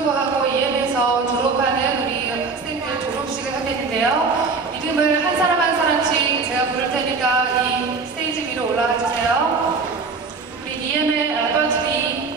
수료하고 EM에서 졸업하는 우리 학생들 졸업식을 하겠는데요. 이름을 한 사람 한 사람씩 제가 부를 테니까 이 스테이지 위로 올라가 주세요. 우리 EM의 알버트리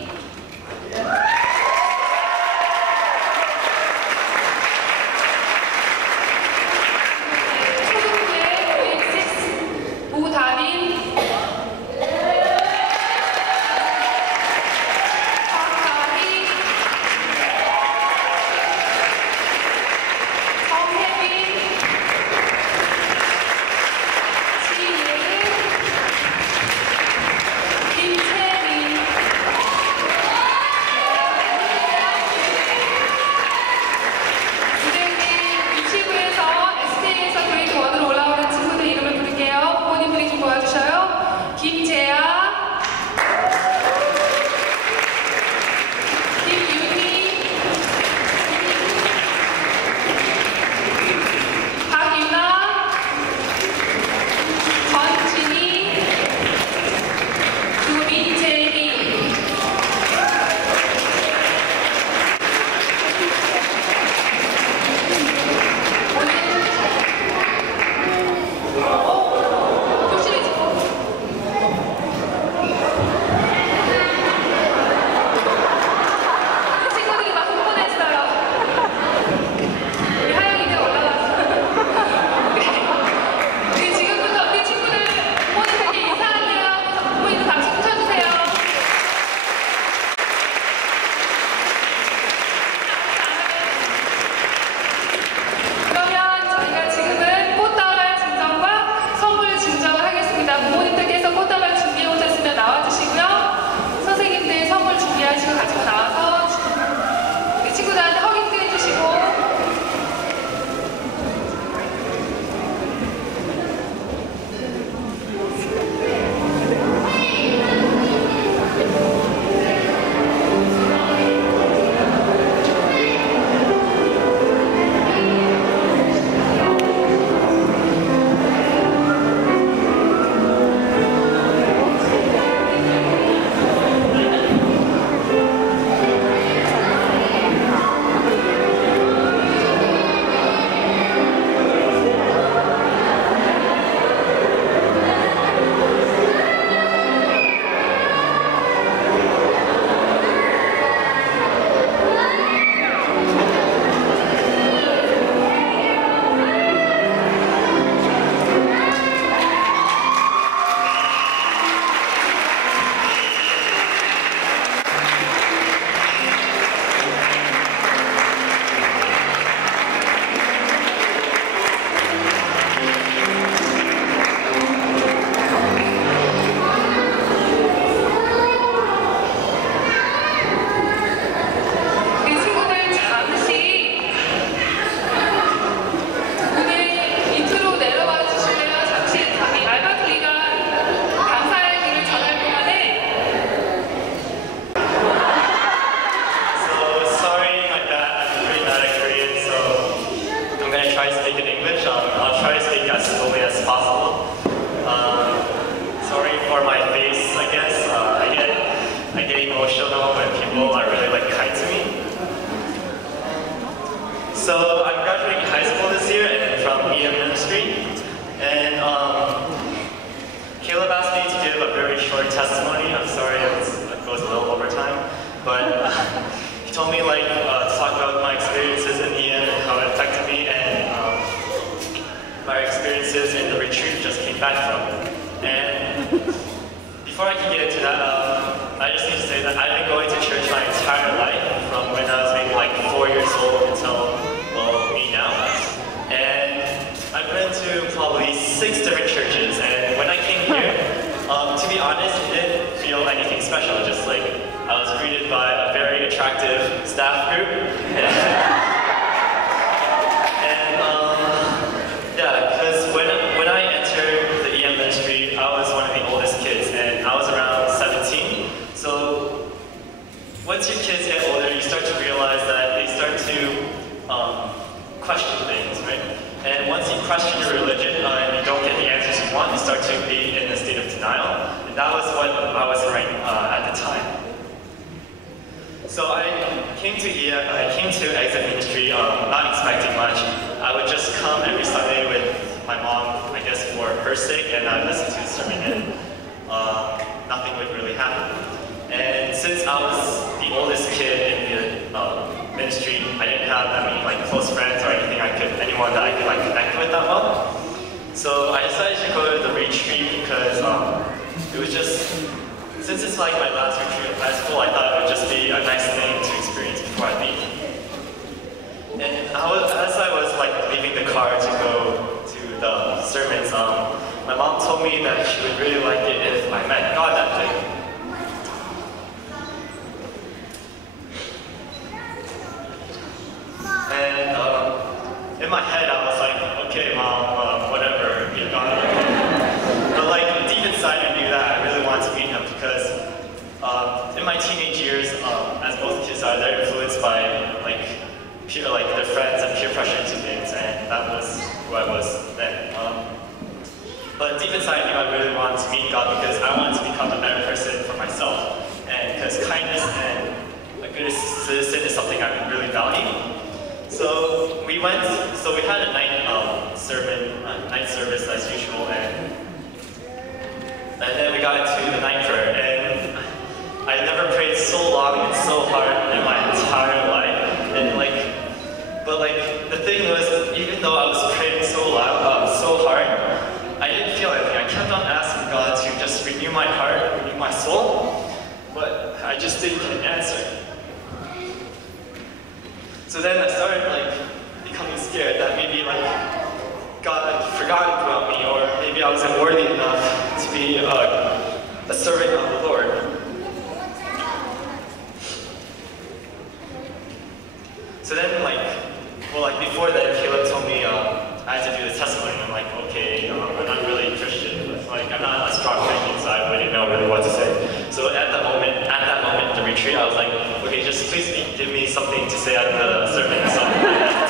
So I'm graduating high school this year and from EM ministry, and Caleb asked me to give a very short testimony. I'm sorry it goes a little over time, but he told me to talk about my experiences in EM and how it affected me, and my experiences in the retreat just came back from. And before I can get into that, I just need to say that I've been going to church my entire life, from when I was maybe 4 years old until, well, me now. And I've been to probably 6 different churches, and when I came here, to be honest, it didn't feel anything special. Just I was greeted by a very attractive staff group. Yeah, because when I entered the EM ministry, I was one of the oldest kids, and I was around 17. So once your kids get older, you start to realize that they start to question things, right? And once you question your religion and you don't get the answers you want, you start to be in a state of denial. And that was what I was right at the time. So I came to exit ministry not expecting much. I would just come every Sunday with my mom, I guess for her sake, and I would listen to the sermon and nothing would really happen. And since I was the oldest kid in the ministry, I didn't have that many like close friends or anyone that I could like connect with that well. So I decided to go to the retreat because it was just, since it's like my last retreat in high school, I thought it would just be a nice thing to experience before I leave. And as I was like leaving the car to go to the sermons, my mom told me that she would really like it if I met God that day. And in my head, I was like, okay, Mom, whatever, be God. But like deep inside, I knew that I really wanted to meet Him because in my teenage years, as most kids are, they're influenced by their friends and peer pressure into things, and that was who I was then. But deep inside, I knew I really wanted to meet God because I wanted to become a better person for myself, and because kindness and a good citizen is something I really value. So we had a night service as usual, and then we got into the night prayer, and I never prayed so long and so hard in my entire life, and but the thing was, even though I was praying so loud, so hard, I didn't feel anything. I kept on asking God to just renew my heart, renew my soul, but I just didn't get an answer. So then I started becoming scared that maybe God had forgotten about me, or maybe I wasn't worthy enough to be a servant of the Lord. So then before that, Caleb told me I had to do the testimony. I'm like, okay, I'm not really a Christian. I'm not a strong Christian, so I wouldn't know really what to say. So at that moment in the retreat, I was like, okay, just please give me something to say at the sermon,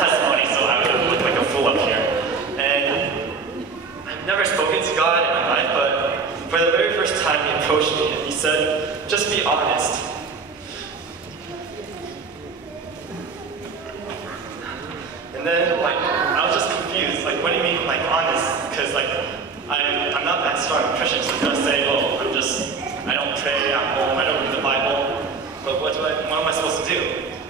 testimony, so I would look like a fool up here. And I've never spoken to God in my life, but for the very first time, He approached me and He said, just be honest. And then I was just confused, what do you mean honest? Because I'm not that strong Christian, so I'm gonna say, oh, I don't pray at home, I don't read the Bible, but what am I supposed to do?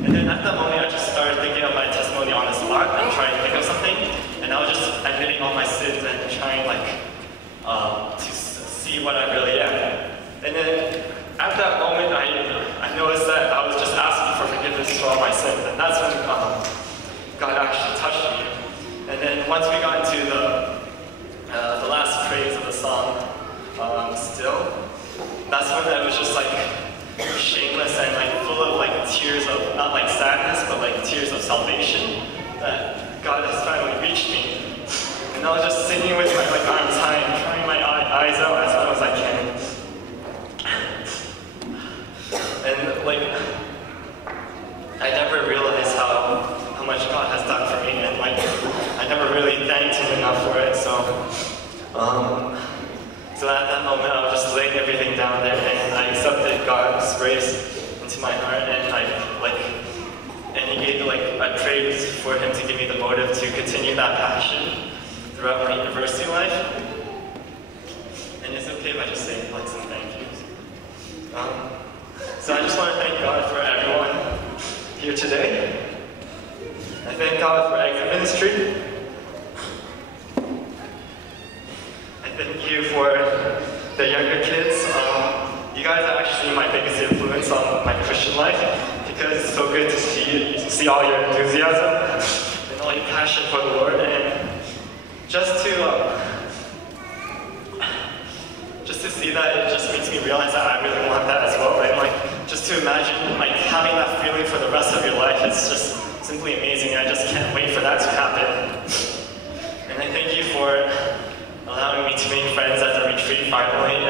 And then at that moment, I just started thinking of my testimony on the spot and trying to think of something, and I was just admitting all my sins and trying to see what I really am. And then at that moment, I noticed that I was just asking for forgiveness for all my sins, and that's when God actually touched me. And then once we got into the last phrase of the song, Still, that's when I was just shameless and full of tears of, not sadness, but tears of salvation, that God has finally reached me. And I was just sitting with my arms high and crying my eyes out as loud as I can. And I never realized how much God has done for me, and I never really thanked Him enough for it. So at that moment, I was just laying everything down there, and I accepted God's grace into my heart, and I prayed for Him to give me the motive to continue that passion throughout my university life. And it's okay if I just say some thank yous. So I just want to thank God for everyone here today. I thank God for Exit Ministry. I thank you for the younger kids. You guys are actually my biggest influence on my Christian life, because it's so good to see all your enthusiasm and all your passion for the Lord, and just to see that, it just makes me realize that I really want that as well. And just to imagine having that feeling for the rest of your life, it's just simply amazing. I just can't wait for that to happen. And I thank you for allowing me to make friends at the retreat finally, and